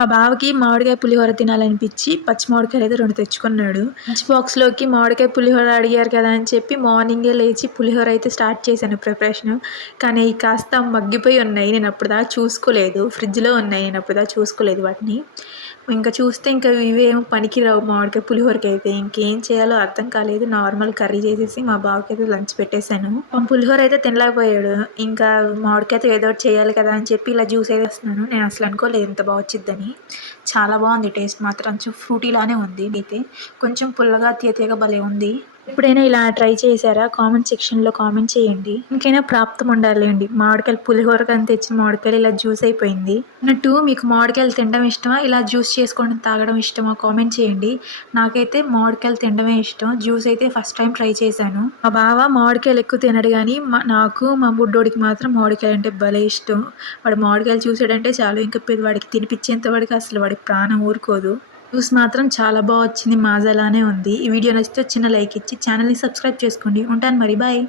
మా బావకి మామిడికాయ పులిహోర తినాలనిపించి పచ్చి మామిడికాయలు అయితే 2 తెచ్చుకున్నాడు. లంచ్ బాక్స్‌లోకి మామిడికాయ పులిహోర అడిగారు కదా అని చెప్పి మార్నింగే లేచి పులిహోర అయితే స్టార్ట్ చేశాను ప్రిపరేషను. కానీ అయి కాస్త మగ్గిపోయి ఉన్నాయి. నేను అప్పటిదాకా చూసుకోలేదు. ఫ్రిడ్జ్‌లో ఉన్నాయి. నేను అప్పటిదాకా చూసుకోలేదు వాటిని. ఇంకా చూస్తే ఇంకా ఇవేమో పనికిరావు మామిడికాయ పులిహోరకైతే. ఇంకేం చేయాలో అర్థం కాలేదు. నార్మల్ కర్రీ చేసేసి మా బావకైతే లంచ్ పెట్టేశాను. పులిహోర అయితే తినలేకపోయాడు. ఇంకా మామిడికాయతో ఏదో ఒకటి చేయాలి కదా అని చెప్పి ఇలా జ్యూస్ ఏసేస్తున్నాను. నేను అసలు అనుకోలేదు ఇంత బా వచ్చిద్దని. చాలా బాగుంది టేస్ట్ మాత్రం. కొంచెం ఫ్రూటీలానే ఉంది అయితే. కొంచెం పుల్లగా, తీయగా భలే ఉంది. ఎప్పుడైనా ఇలా ట్రై చేశారా? కామెంట్ సెక్షన్‌లో కామెంట్ చేయండి. ఇంకైనా ప్రాప్తం ఉండాలిలెండి. మామిడికాయలు పులిహోరకని తెచ్చిన మామిడికాయలు ఇలా జ్యూస్ అయిపోయింది. అన్నట్టు మీకు మామిడికాయలు తినడం ఇష్టమా? ఇలా జ్యూస్ చేసుకొని తాగడం ఇష్టమా? కామెంట్ చేయండి. నాకైతే మామిడికాయలు తినడమే ఇష్టం. జ్యూస్ అయితే ఫస్ట్ టైం ట్రై చేశాను. మా బావ మామిడికాయలు ఎక్కువ తినడు గానీ నాకు మా బుడ్డోడికి మాత్రం మామిడికాయలు అంటే భలే ఇష్టం. వాడు మామిడికాయలు చూసాడంటే చాలు ఇంక వాడికి తినిపించేంత వరకు అసలు వాడికి ప్రాణం ఊరుకోదు. జ్యూస్ మాత్రం చాలా బా వచ్చింది. మాజాలానే ఉంది. ఈ వీడియో నచ్చితే చిన్న లైక్ ఇచ్చి ఛానల్‌ని సబ్స్క్రైబ్ చేసుకోండి. ఉంటాను మరి. బాయ్.